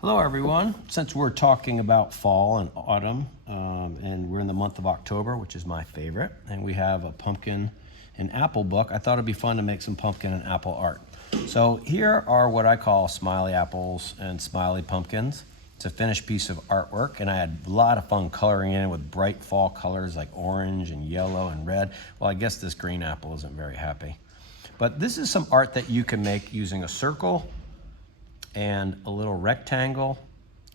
Hello everyone. Since we're talking about fall and autumn, and we're in the month of October, which is my favorite, and we have a pumpkin and apple book, I thought it'd be fun to make some pumpkin and apple art. So here are what I call smiley apples and smiley pumpkins. It's a finished piece of artwork, and I had a lot of fun coloring in it with bright fall colors like orange and yellow and red. Well, I guess this green apple isn't very happy. But this is some art that you can make using a circle and a little rectangle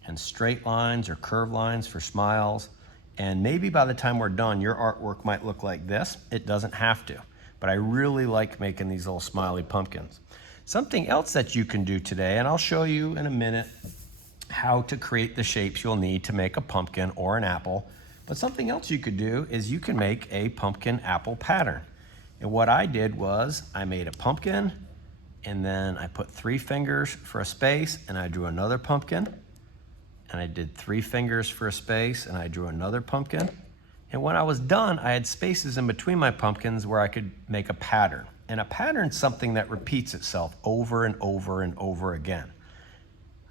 and straight lines or curved lines for smiles. And maybe by the time we're done, your artwork might look like this. It doesn't have to, but I really like making these little smiley pumpkins. Something else that you can do today, and I'll show you in a minute how to create the shapes you'll need to make a pumpkin or an apple. But something else you could do is you can make a pumpkin apple pattern. And what I did was I made a pumpkin, and then I put 3 fingers for a space, and I drew another pumpkin. And I did 3 fingers for a space, and I drew another pumpkin. And when I was done, I had spaces in between my pumpkins where I could make a pattern. And a pattern is something that repeats itself over and over and over again.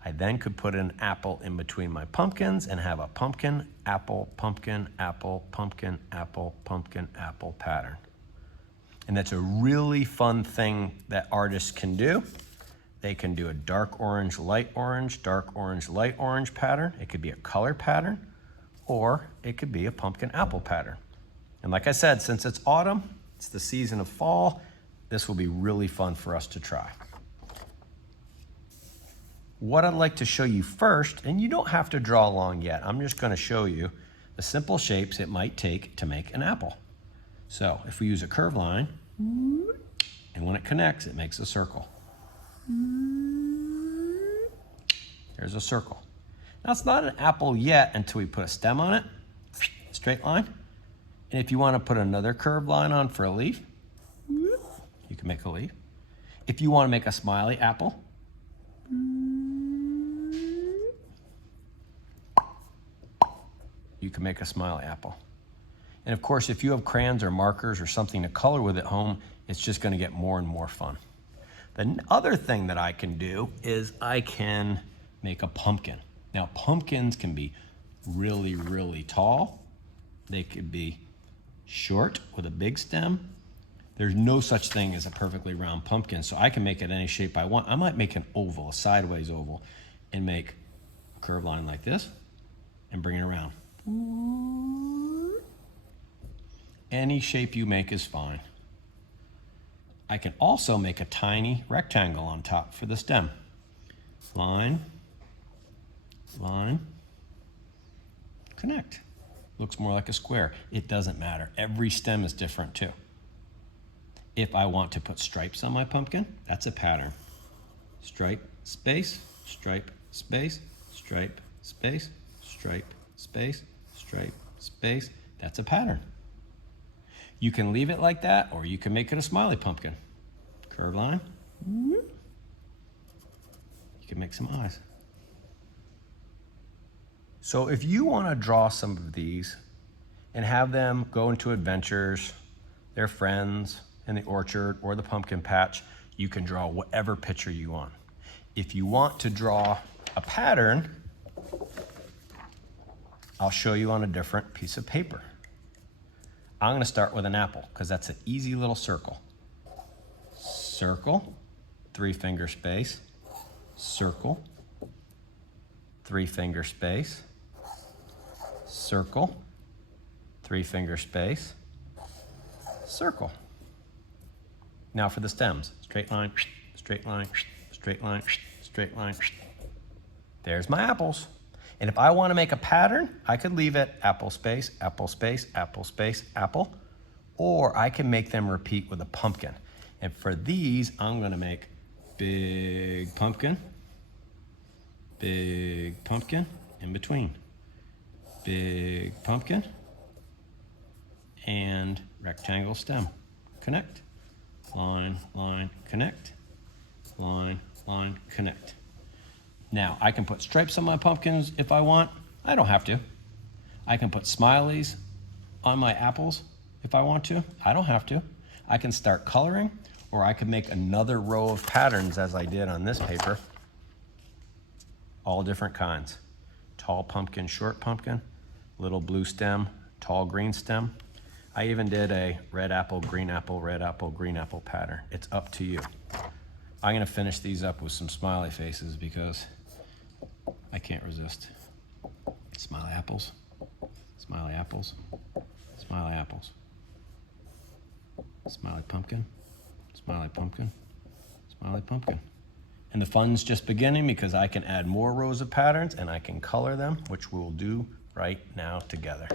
I then could put an apple in between my pumpkins and have a pumpkin, apple, pumpkin, apple, pumpkin, apple, pumpkin, apple pattern. And that's a really fun thing that artists can do. They can do a dark orange, light orange, dark orange, light orange pattern. It could be a color pattern, or it could be a pumpkin apple pattern. And like I said, since it's autumn, it's the season of fall, this will be really fun for us to try. What I'd like to show you first, and you don't have to draw along yet, I'm just going to show you the simple shapes it might take to make an apple. So if we use a curved line, and when it connects, it makes a circle. There's a circle. Now it's not an apple yet until we put a stem on it, straight line. And if you want to put another curved line on for a leaf, you can make a leaf. If you want to make a smiley apple, you can make a smiley apple. And of course, if you have crayons or markers or something to color with at home, it's just going to get more and more fun. The other thing that I can do is I can make a pumpkin. Now, pumpkins can be really, really tall. They could be short with a big stem. There's no such thing as a perfectly round pumpkin, so I can make it any shape I want. I might make an oval, a sideways oval, and make a curved line like this and bring it around. Any shape you make is fine. I can also make a tiny rectangle on top for the stem. Line, line, connect. Looks more like a square. It doesn't matter. Every stem is different too. If I want to put stripes on my pumpkin, that's a pattern. Stripe, space, stripe, space, stripe, space, stripe, space, stripe, space. That's a pattern. You can leave it like that, or you can make it a smiley pumpkin. Curved line. You can make some eyes. So if you want to draw some of these and have them go into adventures, their friends in the orchard or the pumpkin patch, you can draw whatever picture you want. If you want to draw a pattern, I'll show you on a different piece of paper. I'm going to start with an apple because that's an easy little circle. Circle, 3 finger space, circle, 3 finger space, circle, 3 finger space, circle. Now for the stems, straight line, straight line, straight line, straight line. There's my apples. And if I want to make a pattern, I could leave it apple space, apple space, apple space, apple, or I can make them repeat with a pumpkin. And for these, I'm going to make big pumpkin in between, big pumpkin, and rectangle stem. Connect, line, line, connect, line, line, connect. Now, I can put stripes on my pumpkins if I want. I don't have to. I can put smileys on my apples if I want to. I don't have to. I can start coloring, or I can make another row of patterns as I did on this paper. all different kinds. Tall pumpkin, short pumpkin, little blue stem, tall green stem. I even did a red apple, green apple, red apple, green apple pattern. It's up to you. I'm gonna finish these up with some smiley faces because I can't resist. Smiley apples, smiley apples, smiley apples. Smiley pumpkin, smiley pumpkin, smiley pumpkin. And the fun's just beginning because I can add more rows of patterns and I can color them, which we'll do right now together.